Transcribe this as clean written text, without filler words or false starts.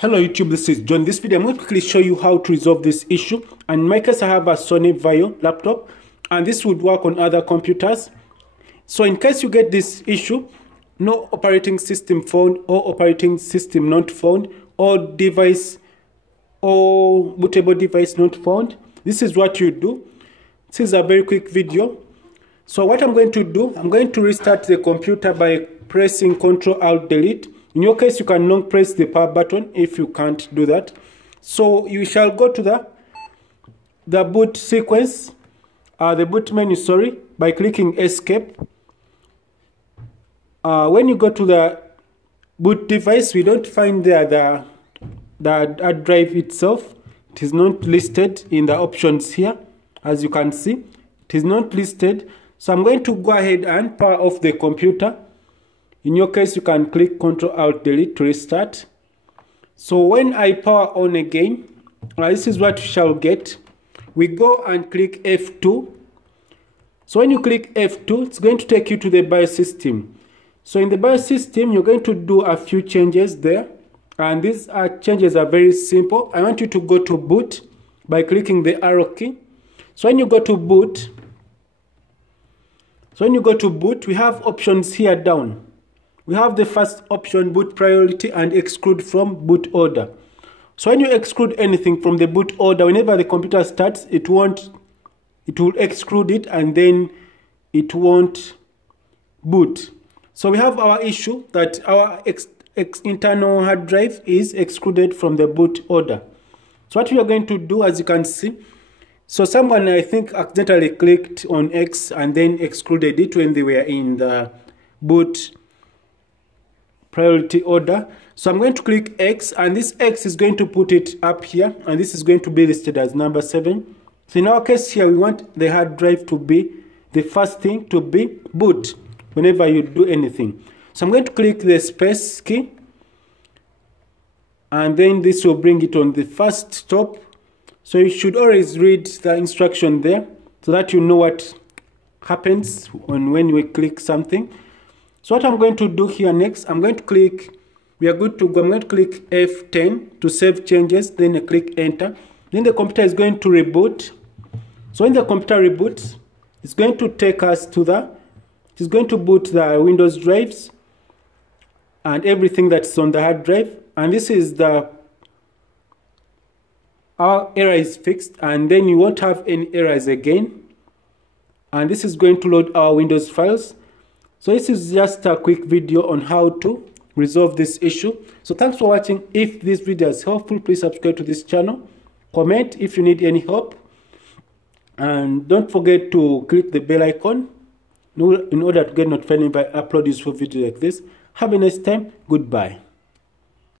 Hello YouTube, this is John. This video I'm going to quickly show you how to resolve this issue. And in my case I have a Sony Vaio laptop and this would work on other computers. So in case you get this issue, no operating system found or operating system not found or device or bootable device not found, this is what you do. This is a very quick video. So what I'm going to do, I'm going to restart the computer by pressing Ctrl-Alt-Delete. In your case, you can long press the power button if you can't do that. So you shall go to the boot sequence, the boot menu, sorry, by clicking Escape. When you go to the boot device, we don't find there the hard drive itself. It is not listed in the options here, as you can see. It is not listed. So I'm going to go ahead and power off the computer. In your case, you can click Ctrl-Alt-Delete to restart. So when I power on again, this is what you shall get. We go and click F2. So when you click F2, it's going to take you to the BIOS system. So in the BIOS system, you're going to do a few changes there. And these changes are very simple. I want you to go to boot by clicking the arrow key. So when you go to boot, we have options here down. We have the first option, boot priority and exclude from boot order. So when you exclude anything from the boot order, whenever the computer starts, it will exclude it and then it won't boot. So we have our issue that our internal hard drive is excluded from the boot order. So what we are going to do, as you can see, so someone I think accidentally clicked on X and then excluded it when they were in the boot priority order. So I'm going to click X and this X is going to put it up here and this is going to be listed as number 7. So in our case here, we want the hard drive to be the first thing to be boot whenever you do anything. So I'm going to click the space key and then this will bring it on the first stop. So you should always read the instruction there so that you know what happens when we click something. So what I'm going to do here next, I'm going to click, we are good to go, I'm going to click F10 to save changes, then I click enter. Then the computer is going to reboot. So when the computer reboots, it's going to take us to it's going to boot the Windows drives and everything that's on the hard drive. And this is our error is fixed and then you won't have any errors again. And this is going to load our Windows files. So this is just a quick video on how to resolve this issue. So thanks for watching. If this video is helpful, please subscribe to this channel. Comment if you need any help. And don't forget to click the bell icon in order to get notified if I upload useful videos like this. Have a nice time. Goodbye.